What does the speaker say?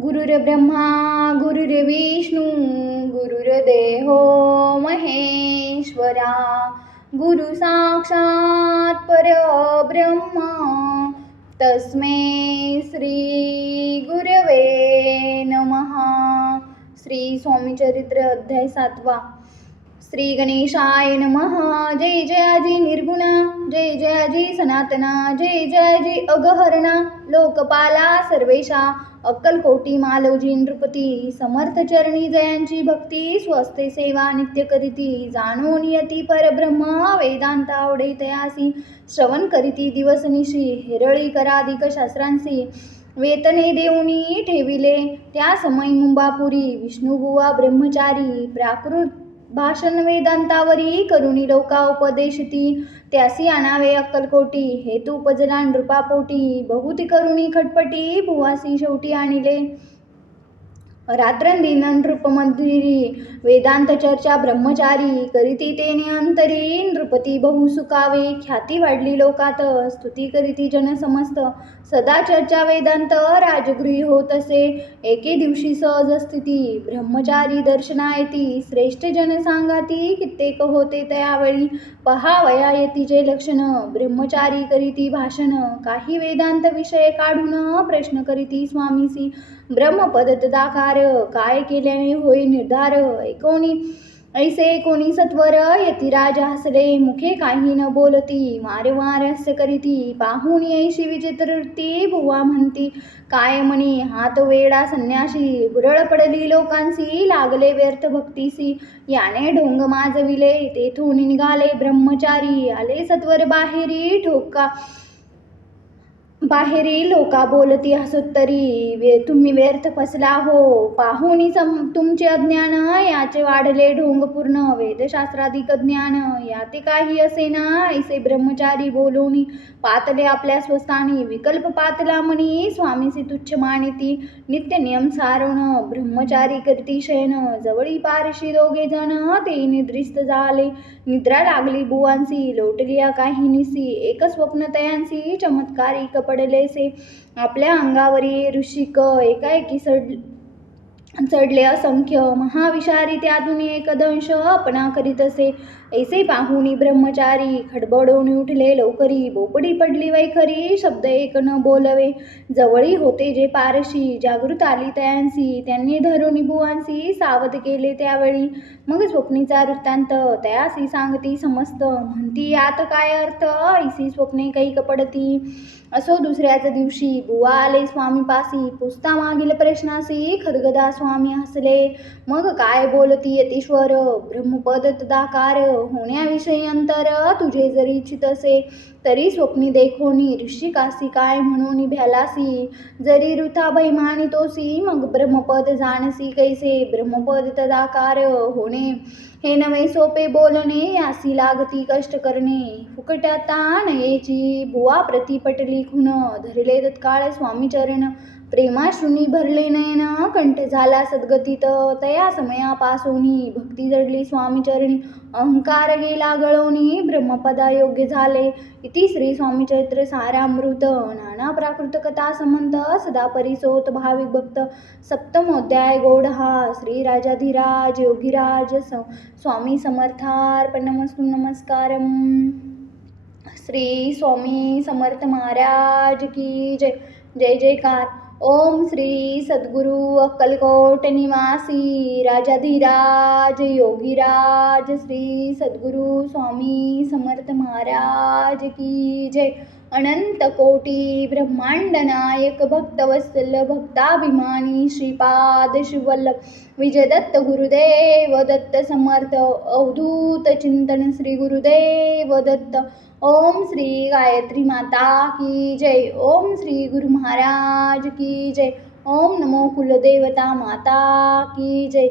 गुरुर्ब्रह्मा गुरुर्विष्णू गुरुर्देहो महेश्वरा गुरु साक्षात परब्रह्म तस्मै श्री गुरवे नमः. श्री स्वामी चरित्र अध्याय 7. श्री गणेशाय नमः. जय जयाजी निर्गुणा, जय जयाजी सनातना, जय जयाजी अगहरणा, लोकपाला सर्वेशा, अक्कलकोटी मालवजी नृपती, समर्थ चरणी जयांची भक्ती, स्वस्ते सेवा नित्य करीती, जाणून यती परब्रह्म वेदांत आवडे तयासी, श्रवण करीती दिवसनिशी, हेरळी कराधिक शास्त्रांसी, वेतने देऊनी ठेविले त्या समय मुंबापुरी, विष्णुबुवा ब्रह्मचारी, प्राकृत भाषण वेदांतावरी करुणी लोका उपदेशती, त्यासी आणावे अक्कलकोटी, हेतू उपजला नृपापोटी, बहुती करुणी खटपटी, भुवासी शेवटी आणिले रात्रंदिन नृपमंदिरी, वेदांत चर्चा ब्रह्मचारी, करीती तेने अंतरी, नृपती बहु सुखावे, ख्याती वाढली लोकात, स्तुती करीती जन समस्त, सदा चर्चा वेदांत राजगृही होत असे, एके दिवशी सहज स्थिती, ब्रह्मचारी दर्शना येती, श्रेष्ठ जन सांगाती, कित्येक होते तयावेळी, पहावया येतीचे लक्षण, ब्रह्मचारी करीती भाषण, काही वेदांत विषय काढून प्रश्न करीती स्वामीसी, ब्रह्मपद तदाकार, काय केल्याने होई निर्धार, ऐसे कोणी सत्वर, यतिराज हसले, मुखे काही न बोलती, वारंवार हास्य करीती, पाहून ऐशी विचित्र वृत्ती, भुवा म्हणती, काय म्हणे हात वेडा संन्याशी, बुरळ पडली लोकांसी, लागले व्यर्थ भक्तीसी, याने ढोंग माजविले, तेथून निघाले ब्रह्मचारी, आले सत्वर बाहेरी लोका बोलती हसोत्तरी, तुम्ही व्यर्थ फसला हो, पाहुनी तुमचे अज्ञान, याचे वाढले ढोंग पूर्ण, वेदशास्त्राधिक ज्ञान, याते काही असेना, ऐसे ब्रह्मचारी बोलूनी, पातले आपल्या स्वस्थानी, विकल्प पातला मनी, स्वामीसी तुच्छ मानिती, नित्य नियम सारण, ब्रह्मचारी करती शयन, जवळी पारशी दोघे जण, ते निद्रिस्त झाले, निद्रा लागली बुवांसी, लोटलिया काही निसी, एक स्वप्न तयांसी, चमत्कारी पडलेसे, आपल्या अंगावरी ऋषिक एकाएकी चढले असंख्य, महाविषारी त्यातून एक दंश अपना करीत असे, ऐसे पाहुनी ब्रह्मचारी खडबडून उठले लवकरी, बोपडी पडली वैखरी, शब्द एक न बोलवे, जवळी होते जे पारशी, जागृत आली तयांसी, त्यांनी धरुणी बुवांसी सावध केले त्यावेळी, मग स्वप्नीचा वृत्तांत तयासी सांगती समस्त, म्हणती यात काय अर्थ, ऐसी स्वप्ने कैक पडती, असो दुसऱ्याच दिवशी बुवा आले स्वामीपासी, पुसता मागील प्रश्नासी, खदगदा स्वामी हसले, मग काय बोलती यतीश्वर, ब्रह्मपद तदाकार, होण्याविषयी अंतर, तुझे जरी इच्छित असे, तरी स्वप्नी देखोनी, ऋषिकासी काय म्हणून भ्यालासी, जरी वृथा बैमानितोसी, मग ब्रह्मपद जाणसी कैसे, ब्रह्मपद तदाकार होणे, हे नवे सोपे बोलणे, यासी लागती कष्ट करणे, फुकट्याता नयेची, बुवा प्रति पटली खुन, धरले तत्काळ स्वामी चरण, प्रेमाश्रुनी भरले नयन, कंठ झाला सद्गतीत, तया समयापासोनी, भक्ती जडली स्वामी चरणी, अहंकार गेला गळोनी, ब्रह्मपदा योग्य झाले, इति श्री स्वामी चरित्र सारामृत, नाना प्राकृत कथा समंत, सदा परिसोत भाविक भक्त, सप्तमोध्याय गौडहा. श्री राजाधिराज योगीराज स्वामी समर्थार्पणमस्तु. नमस्कारम. श्री स्वामी समर्थ महाराज की जय. जय जयकार. ओम श्री सद्गुरु अक्कलकोट निवासी राजाधिराज योगीराज श्री सद्गुरु स्वामी समर्थ महाराज की जय. अनंत कोटी ब्रह्मांड नायक भक्तवत्सल भक्ताभिमानी श्रीपाद शिवल्लभ विजयदत्त गुरुदेव दत्त समर्थ अवधूत चिंतन श्री गुरुदेव दत्त. ओम श्री गायत्री माता की जय. ओम श्री गुरु महाराज की जय. ओम नमो कुलदेवता माता की जय.